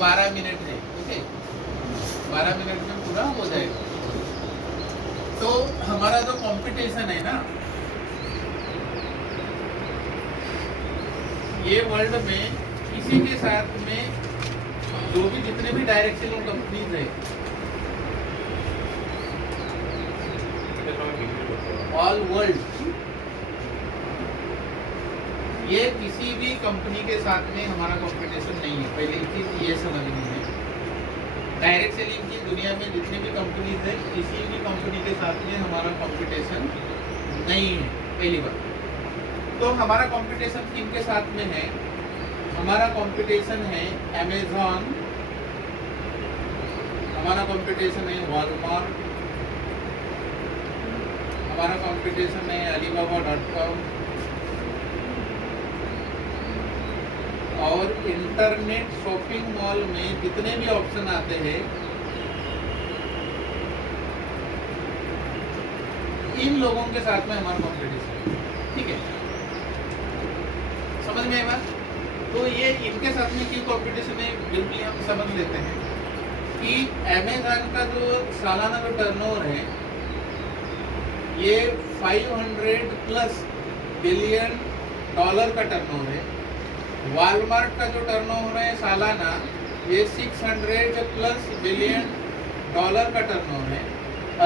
12 minute है, okay, 12 minute में पूरा हो जाएगा। तो हमारा जो कंपटीशन है ना, ये वर्ल्ड में किसी के साथ में जो भी जितने भी डायरेक्ट सेलिंग कंपनीज है, ऑल वर्ल्ड, ये किसी भी कंपनी के साथ में हमारा कंपटीशन नहीं है। पहले चीज ये समझनी है, डायरेक्ट सेलिंग की दुनिया में जितनी भी कंपनीज है, किसी भी कंपनी के साथ में हमारा कंपटीशन नहीं है, पहली बात। तो हमारा कंपटीशन किनके साथ में है? हमारा कंपटीशन है अमेज़न, हमारा कंपटीशन है वॉलमार्ट, हमारा कंपटीशन है alibaba.com, और इंटरनेट शॉपिंग मॉल में जितने भी ऑप्शन आते हैं, इन लोगों के साथ में हमारा कंपटीशन है, ठीक है, समझ में आई बात? तो ये इनके साथ में क्यों कंपटीशन है, बिल्कुल हम समझ लेते हैं कि अमेज़न का जो सालाना जो टर्नओवर है, ये 500 प्लस बिलियन डॉलर का टर्नओवर है। वॉलमार्ट का जो टर्नओवर है सालाना, ये 600 प्लस बिलियन डॉलर का टर्नओवर है।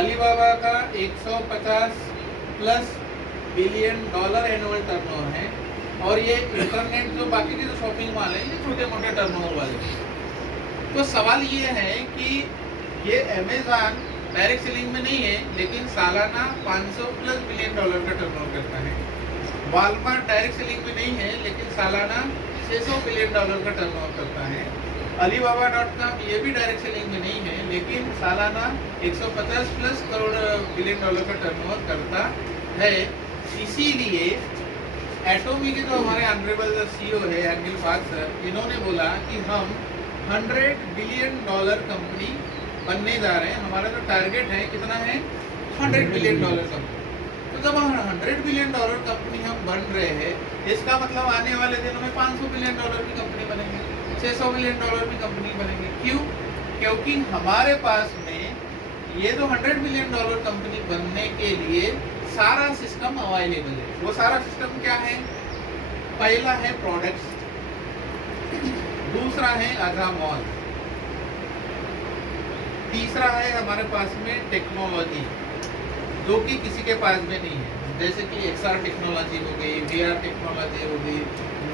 अलीबाबा का 150 plus billion dollar annual turnover है। और ये इंटरनेट जो बाकी के जो शॉपिंग मॉल है, ये छोटे मोटे टर्नओवर वाले हैं। तो सवाल ये है कि ये अमेज़न डायरेक्ट सेलिंग में नहीं है, लेकिन सालाना 500 प्लस बिलियन डॉलर का टर्नओवर करता है। वॉलमार्ट डायरेक्ट सेलिंग में नहीं है, लेकिन सालाना 600 बिलियन डॉलर का टर्नओवर करता है। alibaba.com ये भी डायरेक्ट सेलिंग में नहीं है, लेकिन सालाना 150 प्लस करोड़ बिलियन डॉलर का टर्नओवर करता है। इसीलिए एटोमी के जो हमारे ऑनरेबल CEO है अनिल पाग सर, इन्होंने बोला कि हम 100 बिलियन डॉलर कंपनी बनने जा रहे हैं। हमारा जो टारगेट है कितना है? 100 बिलियन डॉलर कंपनी। तो जब हम 100 बिलियन डॉलर कंपनी हम बन रहे हैं, इसका मतलब आने वाले दिनों में 500 बिलियन डॉलर की कंपनी बनेंगे, 600 बिलियन डॉलर की कंपनी बनेंगे। क्यों? क्योंकि हमारे पास में ये जो 100 बिलियन डॉलर कंपनी बनने के लिए सारा सिस्टम अवेलेबल है। वो सारा सिस्टम क्या है? पहला है प्रोडक्ट्स, दूसरा है आधा मॉल, तीसरा है हमारे पास में टेक्नोलॉजी, जो कि किसी के पास में नहीं है, जैसे कि XR टेक्नोलॉजी हो गई, VR टेक्नोलॉजी हो गई,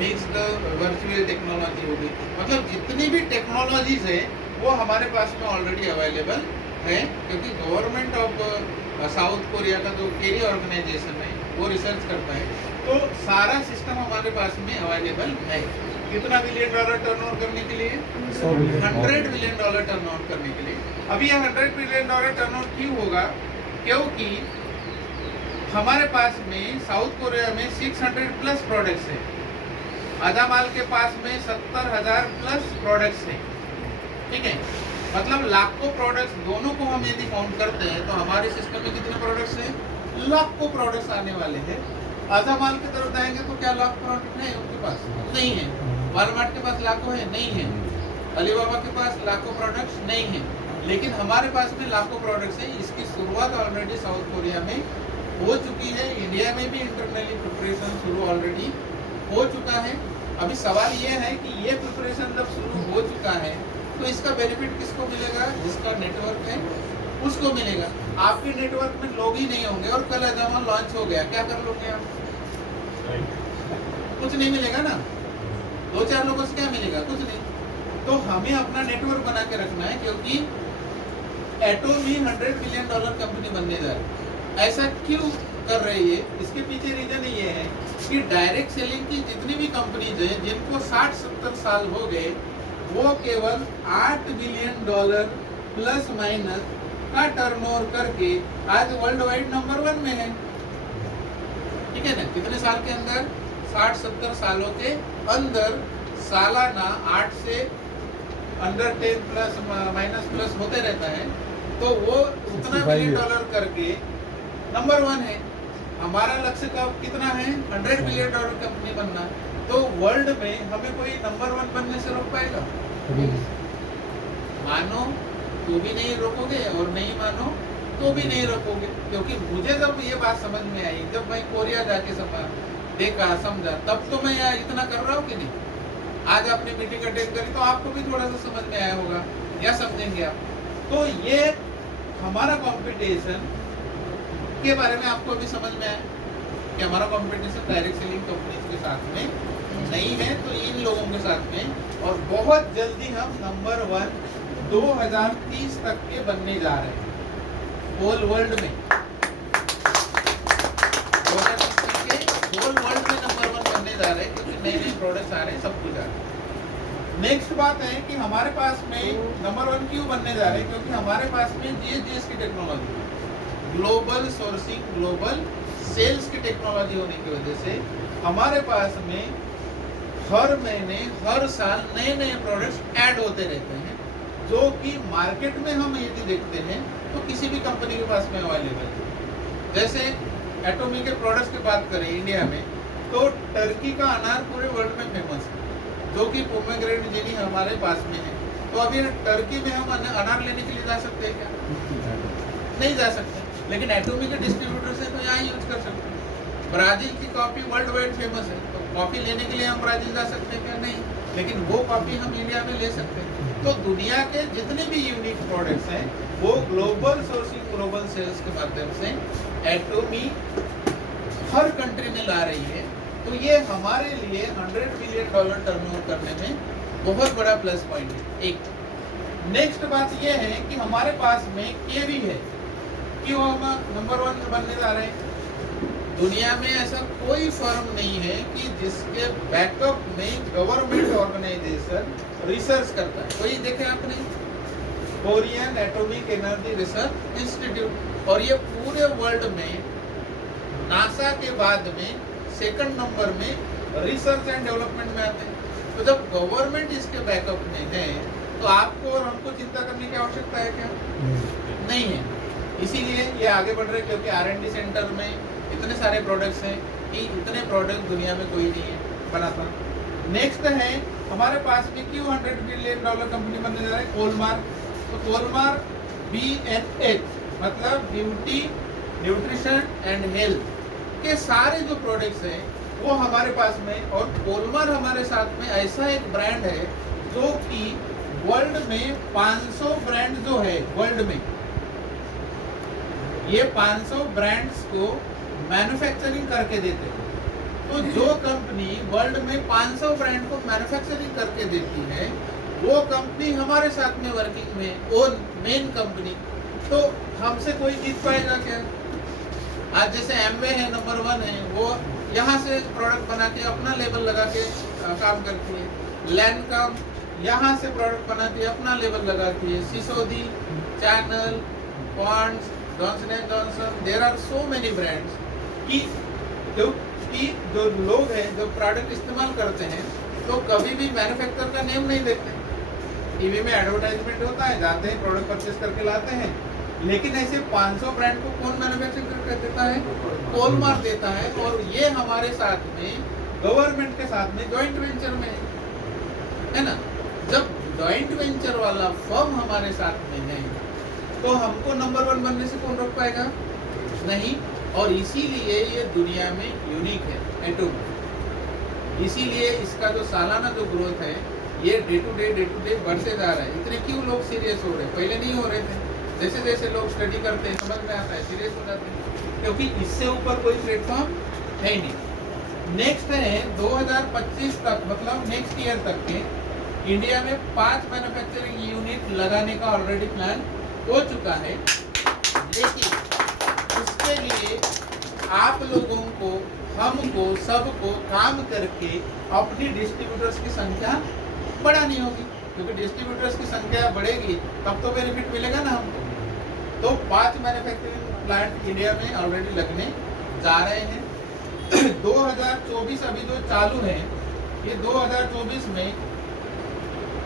मिक्स्ड वर्चुअल टेक्नोलॉजी हो गई। मतलब जितनी भी टेक्नोलॉजीज है वो हमारे पास में ऑलरेडी अवेलेबल है, क्योंकि गवर्नमेंट ऑफ साउथ कोरिया का जो केरी ऑर्गेनाइजेशन है वो रिसर्च करता है। तो सारा सिस्टम हमारे पास में अवेलेबल है। कितना बिलियन डॉलर टर्नओवर करने के लिए? 100 बिलियन डॉलर टर्नओवर करने के लिए। अभी यह 100 बिलियन डॉलर टर्नओवर क्यों होगा? क्योंकि हमारे पास में साउथ कोरिया में 600 प्लस प्रोडक्ट्स हैं, आधा माल के पास में 70,000 प्लस प्रोडक्ट्स हैं, ठीक है। मतलब लाखों प्रोडक्ट्स दोनों को हम यदि काउंट करते हैं तो हमारे सिस्टम में कितने प्रोडक्ट्स हैं? लाखों प्रोडक्ट्स आने वाले हैं। आधा माल की तरफ जाएंगे तो क्या लाख प्रोडक्ट है उनके पास? नहीं है। वॉलमार्ट के पास लाखों है? नहीं है। अलीबाबा के पास लाखों प्रोडक्ट्स नहीं है, लेकिन हमारे पास में लाखों प्रोडक्ट्स हैं। इसकी शुरुआत ऑलरेडी साउथ कोरिया में हो चुकी है। इंडिया में भी इंटरनली प्रिपरेशन शुरू ऑलरेडी हो चुका है। अभी सवाल ये है कि ये प्रिपरेशन जब शुरू हो चुका है तो इसका बेनिफिट किसको मिलेगा? जिसका नेटवर्क है उसको मिलेगा। आपके नेटवर्क में लोग ही नहीं होंगे और कल अमेज़न लॉन्च हो गया, क्या कर लोगे आप? कुछ नहीं मिलेगा ना। 2-4 लोगों से क्या मिलेगा? कुछ नहीं। तो हमें अपना नेटवर्क बना के रखना है, क्योंकि एटोमी 100 बिलियन डॉलर कंपनी बनने जा रही है। ऐसा क्यों कर रही है? इसके पीछे रीजन ये है कि डायरेक्ट सेलिंग की जितनी भी कंपनीज है जिनको 60-70 साल हो गए, वो केवल 8 बिलियन डॉलर प्लस माइनस का टर्नओवर करके आज वर्ल्ड वाइड नंबर 1 में है, ठीक है ना। कितने साल के अंदर? 60-70 सालों के अंदर सालाना 8 से अंडर 10 प्लस माइनस प्लस होते रहता है। तो वो उतना बिलियन डॉलर करके नंबर 1 है। हमारा लक्ष्य कब कितना है? 100 बिलियन डॉलर कंपनी बनना। तो वर्ल्ड में हमें कोई नंबर 1 बनने से रोक पाएगा? मानो तो भी नहीं रोकोगे और नहीं मानो तो भी नहीं रोकोगे, क्योंकि मुझे जब ये बात समझ में आई, जब मैं कोरिया जाके देखा समझा, तब तो मैं यहाँ इतना कर रहा हूँ कि नहीं। आज आपने मीटिंग अटेंड करी तो आपको भी थोड़ा सा समझ में आया होगा या समझेंगे आप। तो ये हमारा कंपटीशन के बारे में आपको अभी समझ में आया कि हमारा कंपटीशन डायरेक्ट सेलिंग कंपनीज के साथ में नहीं है, तो इन लोगों के साथ में। और बहुत जल्दी हम नंबर 1 2030 तक के बनने जा रहे हैं होल वर्ल्ड में। 2030 के होल वर्ल्ड में नंबर 1 बनने जा रहे हैं, क्योंकि नए नए प्रोडक्ट्स आ रहे हैं, सब कुछ आ रहा है। नेक्स्ट बात है कि हमारे पास में नंबर 1 क्यों बनने जा रहे हैं, क्योंकि हमारे पास में जीएसडीएस की technology, global sourcing, global sales की टेक्नोलॉजी होने की वजह से हमारे पास में हर महीने हर साल नए नए प्रोडक्ट्स ऐड होते रहते हैं, जो कि मार्केट में हम यदि देखते हैं तो किसी भी कंपनी के पास में अवेलेबल है। जैसे एटोमी के प्रोडक्ट्स की बात करें इंडिया में, तो टर्की का अनार पूरे वर्ल्ड में फेमस है, जो कि पोमेग्रेनेट जेली हमारे पास में है। तो अभी टर्की में हम अनार लेने के लिए जा सकते हैं क्या? नहीं जा सकते, लेकिन एटोमी के डिस्ट्रीब्यूटर से तो यहाँ यूज कर सकते हैं। ब्राजील की कॉफी वर्ल्ड वाइड फेमस है, तो कॉफी लेने के लिए हम ब्राजील जा सकते हैं क्या? नहीं, लेकिन वो कॉफी हम इंडिया में ले सकते हैं। तो दुनिया के जितने भी यूनिक प्रोडक्ट्स हैं वो ग्लोबल सोर्सिंग, ग्लोबल सेल्स के माध्यम से एटोमी हर कंट्री में ला रही है। तो ये हमारे लिए $100 बिलियन टर्नओवर करने में बहुत बड़ा प्लस पॉइंट है। एक नेक्स्ट बात ये है कि हमारे पास में केवी है, क्यों हम नंबर 1 बनने जा रहे हैं। दुनिया में ऐसा कोई फर्म नहीं है कि जिसके बैकअप में गवर्नमेंट ऑर्गेनाइजेशन रिसर्च करता है। कोई देखे आपने? Korean atomic energy research institute, और ये पूरे वर्ल्ड में नासा के बाद में सेकंड नंबर में रिसर्च एंड डेवलपमेंट में आते हैं। तो जब गवर्नमेंट इसके बैकअप में है तो आपको और हमको चिंता करने की आवश्यकता है क्या? नहीं है। इसीलिए ये आगे बढ़ रहे, क्योंकि R&D सेंटर में इतने सारे प्रोडक्ट्स हैं कि इतने प्रोडक्ट दुनिया में कोई नहीं है बनाता। नेक्स्ट है हमारे पास में क्यों $100 बिलियन कंपनी बनने जा रहा है? कोलमार्क। तो कोलमार्क BNH मतलब ब्यूटी, न्यूट्रिशन एंड हेल्थ के सारे जो प्रोडक्ट्स हैं वो हमारे पास में, और कोलमार्क हमारे साथ में ऐसा एक ब्रांड है जो कि वर्ल्ड में 500 ब्रांड जो है वर्ल्ड में, ये 500 ब्रांड्स को मैन्युफैक्चरिंग करके देते हैं। तो जो कंपनी वर्ल्ड में 500 ब्रांड को मैन्युफैक्चरिंग करके देती है वो कंपनी हमारे साथ में वर्किंग में ओन मेन कंपनी, तो हमसे कोई जीत पाएगा क्या? आज जैसे एमवे है नंबर 1 है, वो यहाँ से प्रोडक्ट बना के अपना लेबल लगा के काम करती है। लैंडकॉम यहाँ से प्रोडक्ट बनाती है, अपना लेबल लगाती है। सिसोदी, Chanel, Pond's, Johnson and Johnson, there are so many brands कि जो लोग हैं जो प्रोडक्ट इस्तेमाल करते हैं तो कभी भी मैन्युफैक्चरर का नेम नहीं देखते। टीवी में एडवर्टाइजमेंट होता है, जाते हैं प्रोडक्ट परचेस करके लाते हैं, लेकिन ऐसे 500 ब्रांड को कौन मैन्युफैक्चर करके देता है? कोलमार्क देता है। और ये हमारे साथ में गवर्नमेंट के साथ में जॉइंट वेंचर में है ना। जब जॉइंट वेंचर वाला फर्म हमारे साथ में है तो हमको नंबर 1 बनने से कौन रोक पाएगा? नहीं। और इसीलिए ये दुनिया में यूनिक है एटोमी। इसीलिए इसका जो सालाना जो ग्रोथ है ये डे टू डे बढ़ते जा रहा है। इतने क्यों लोग सीरियस हो रहे हैं? पहले नहीं हो रहे थे। जैसे जैसे लोग स्टडी करते हैं, समझ में आता है, सीरियस हो जाते हैं, क्योंकि इससे ऊपर कोई प्लेटफॉर्म है ही नहीं। नेक्स्ट है 2025 तक, मतलब नेक्स्ट ईयर तक के इंडिया में 5 मैन्युफैक्चरिंग यूनिट लगाने का ऑलरेडी प्लान हो चुका है। लेकिन उसके लिए आप लोगों को, हमको, सबको काम करके अपनी डिस्ट्रीब्यूटर्स की संख्या बढ़ानी होगी, क्योंकि डिस्ट्रीब्यूटर्स की संख्या बढ़ेगी तब तो बेनिफिट मिलेगा ना हमको। तो 5 मैन्युफैक्चरिंग प्लांट इंडिया में ऑलरेडी लगने जा रहे हैं। 2024 अभी जो चालू है, ये 2024 में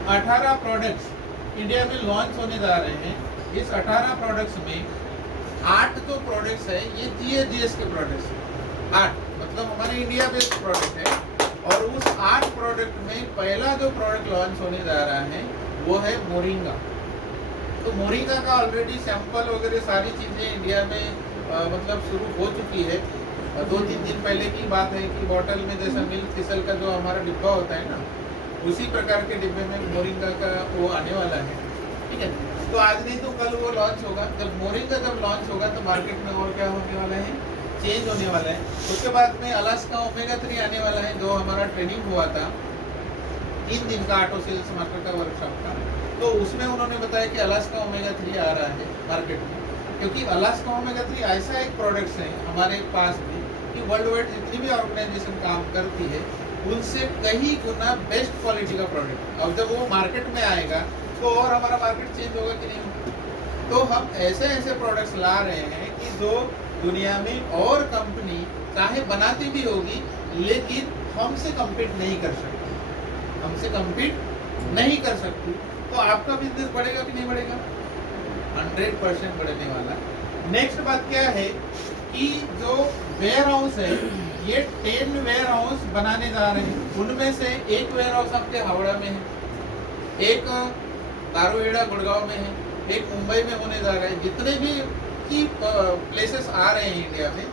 18 प्रोडक्ट्स इंडिया में लॉन्च होने जा रहे हैं। इस 18 प्रोडक्ट्स में 8 जो प्रोडक्ट्स है ये जीएसडीएस के प्रोडक्ट्स हैं। 8 मतलब हमारे इंडिया बेस्ड प्रोडक्ट है। और उस 8 प्रोडक्ट में पहला जो प्रोडक्ट लॉन्च होने जा रहा है वो है मोरिंगा। तो मोरिंगा का ऑलरेडी सैंपल वगैरह सारी चीज़ें इंडिया में मतलब शुरू हो चुकी है। 2-3 दिन पहले की बात है कि बॉटल में जैसा मिल्क तिसल का जो हमारा डिब्बा होता है ना, उसी प्रकार के डिब्बे में मोरिंगा का वो आने वाला है, ठीक है। तो आज नहीं तो कल वो लॉन्च होगा। जब मोरिंगा जब लॉन्च होगा तो मार्केट में और क्या होने वाला है, चेंज होने वाला है। उसके बाद में अलास्का ओमेगा 3 आने वाला है, जो हमारा ट्रेनिंग हुआ था 3 दिन का ऑटो सेल्स मार्केट का वर्कशॉप का। तो उसमें उन्होंने बताया कि अलास्का ओमेगा 3 आ रहा है मार्केट में, क्योंकि अलास्का ओमेगा 3 ऐसा एक प्रोडक्ट्स है हमारे पास भी कि वर्ल्ड वाइड जितनी भी ऑर्गेनाइजेशन काम करती है उनसे कई गुना बेस्ट क्वालिटी का प्रोडक्ट। अब जब वो मार्केट में आएगा तो और हमारा मार्केट चेंज होगा कि नहीं होगा। तो हम ऐसे ऐसे प्रोडक्ट्स ला रहे हैं कि जो दुनिया में और कंपनी चाहे बनाती भी होगी लेकिन हमसे कम्पीट नहीं कर सकती, हमसे कम्पीट नहीं कर सकती। तो आपका बिजनेस बढ़ेगा कि नहीं बढ़ेगा? 100% बढ़ने वाला। नेक्स्ट बात क्या है कि जो वेयर हाउस है, ये 10 वेयर हाउस बनाने जा रहे हैं। उनमें से एक वेयर हाउस आपके हावड़ा में है, एक दारूहेड़ा गुड़गांव में है, एक मुंबई में होने जा रहा है। जितने भी की प्लेसेस आ रहे हैं इंडिया में,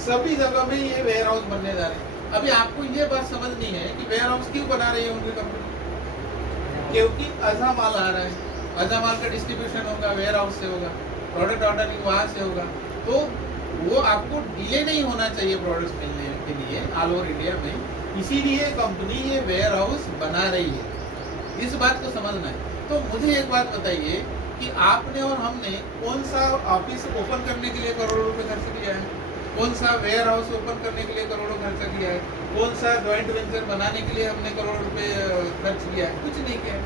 सभी जगह में ये वेयर हाउस बनने जा रहे हैं। अभी आपको ये बात समझनी है कि वेयर हाउस क्यों बना रही है उनकी कंपनी, क्योंकि अजा माल आ रहा है, अजा माल का डिस्ट्रीब्यूशन होगा, वेयर हाउस से होगा, प्रोडक्ट ऑर्डरिंग वहाँ से होगा। तो वो आपको डिले नहीं होना चाहिए प्रोडक्ट्स मिलने के लिए ऑल ओवर इंडिया में, इसीलिए कंपनी ये वेयर हाउस बना रही है। इस बात को समझना है। तो मुझे एक बात बताइए कि आपने और हमने कौन सा ऑफिस ओपन करने के लिए करोड़ों रुपए खर्च किया है, कौन सा वेयर हाउस ओपन करने के लिए करोड़ों खर्च किया है, कौन सा जॉइंट वेंचर बनाने के लिए हमने करोड़ों रुपए खर्च किया है? कुछ नहीं किया है।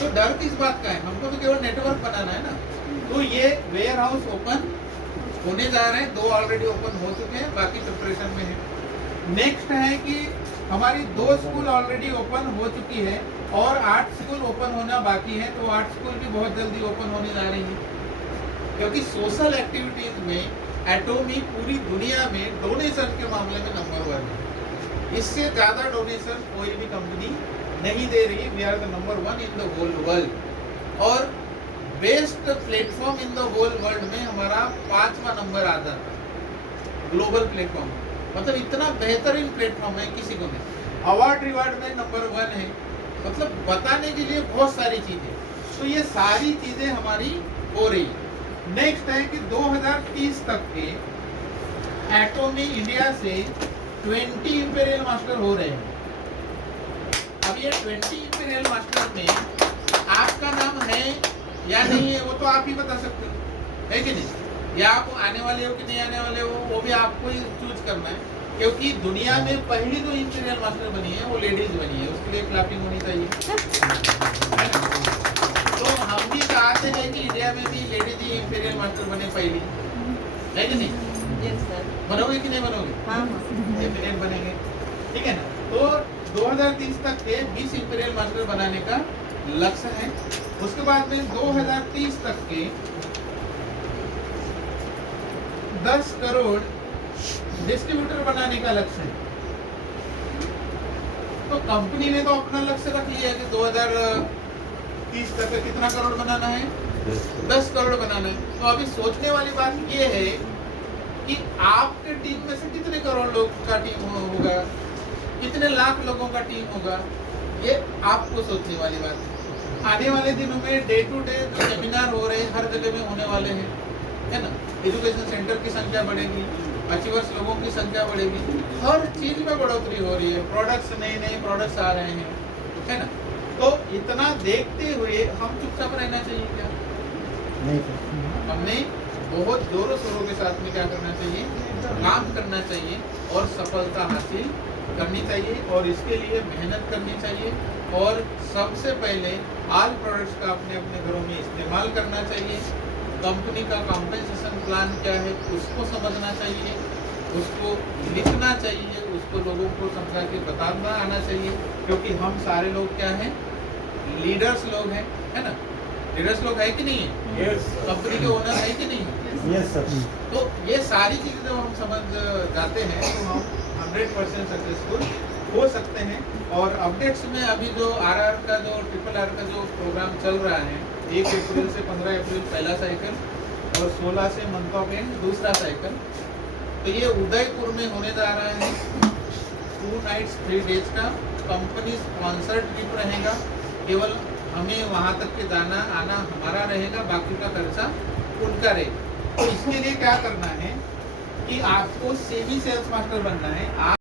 तो डर किस बात का है? हमको तो केवल नेटवर्क बनाना है ना। तो ये वेयर हाउस ओपन होने जा रहे हैं, 2 ऑलरेडी ओपन हो चुके हैं, बाकी प्रिपरेशन में है। नेक्स्ट है कि हमारी 2 स्कूल ऑलरेडी ओपन हो चुकी है और 8 स्कूल ओपन होना बाकी है। तो 8 स्कूल भी बहुत जल्दी ओपन होने जा रही है, क्योंकि सोशल एक्टिविटीज में एटोमी पूरी दुनिया में डोनेशन के मामले में नंबर 1 है। इससे ज़्यादा डोनेशन कोई भी कंपनी नहीं दे रही। We are the number 1 in the whole world. और best platform in the whole world में हमारा 5वां नंबर आ जाता है ग्लोबल प्लेटफॉर्म। मतलब इतना बेहतरीन प्लेटफॉर्म है, किसी को नहीं। अवार्ड रिवार्ड में नंबर 1 है। मतलब बताने के लिए बहुत सारी चीज़ें। तो ये सारी चीज़ें हमारी हो रही है। नेक्स्ट है कि 2030 तक के एटोमी इंडिया से 20 इंपीरियल मास्टर हो रहे हैं। अब ये 20 इंपीरियल मास्टर में आपका नाम है या नहीं है वो तो आप ही बता सकते हो, है कि नहीं? या आप आने वाले हो कि नहीं आने वाले हो वो भी आपको ही चूज करना है, क्योंकि दुनिया में पहली जो इंपीरियल मास्टर बनी है वो लेडीज बनी है। उसके लिए क्लैपिंग होनी चाहिए, है ना? तो हम भी चाहते हैं कि इंडिया में भी लेडीज ही इंपीरियल मास्टर बने पहली, है कि नहीं? Yes sir. बनोगे कि नहीं बनोगे? हाँ डेफिनेट बनेंगे, ठीक है ना? तो 2030 तक के 20 इंपीरियल मास्टर बनाने का लक्ष्य है। उसके बाद में 2030 तक के 10 करोड़ डिस्ट्रीब्यूटर बनाने का लक्ष्य है। तो कंपनी ने तो अपना लक्ष्य रख लिया कि 2030 तक कितना करोड़ बनाना है? 10 करोड़ बनाना है। तो अभी सोचने वाली बात ये है कि आपके टीम में से कितने करोड़ लोग का टीम होगा, कितने लाख लोगों का टीम होगा, ये आपको सोचने वाली बात है। आने वाले दिनों में डे टू डे जो सेमिनार हो रहे हैं हर जगह में होने वाले हैं, है ना? एजुकेशन सेंटर की संख्या बढ़ेगी, अचीवर्स लोगों की संख्या बढ़ेगी, हर चीज में बढ़ोतरी हो रही है, प्रोडक्ट्स नए प्रोडक्ट्स आ रहे हैं, है ना? तो इतना देखते हुए हम चुपचाप रहना चाहिए क्या? नहीं सर। हमने बहुत जोरों शोरों के साथ में क्या करना चाहिए? काम करना चाहिए और सफलता हासिल करनी चाहिए, और इसके लिए मेहनत करनी चाहिए। और सबसे पहले ऑल प्रोडक्ट्स का अपने अपने घरों में इस्तेमाल करना चाहिए। कंपनी का कॉम्पेंसेशन प्लान क्या है उसको समझना चाहिए, उसको लिखना चाहिए, उसको लोगों को समझा के बताना आना चाहिए, क्योंकि हम सारे लोग क्या हैं? लीडर्स लोग हैं, है ना? लीडर्स लोग है कि नहीं है? यस। कंपनी के ओनर है कि नहीं है? Yes sir. तो ये सारी चीज़ें जब हम समझ जाते हैं तो हम 100% सक्सेसफुल हो सकते हैं। और अपडेट्स में अभी जो आरआर का जो ट्रिपल आर का जो प्रोग्राम चल रहा है, 1 अप्रैल से 15 अप्रैल पहला साइकिल और 16 से मंथ ऑफ एंड दूसरा साइकिल। तो ये उदयपुर में होने जा रहा है 2 नाइट्स 3 डेज का कंपनी स्पॉन्सर्ड ट्रिप रहेगा। केवल हमें वहाँ तक के जाना आना हमारा रहेगा, बाकी का खर्चा उनका रहेगा। तो इसके लिए क्या करना है कि आपको सेमी सेल्स मास्टर बनना है। आप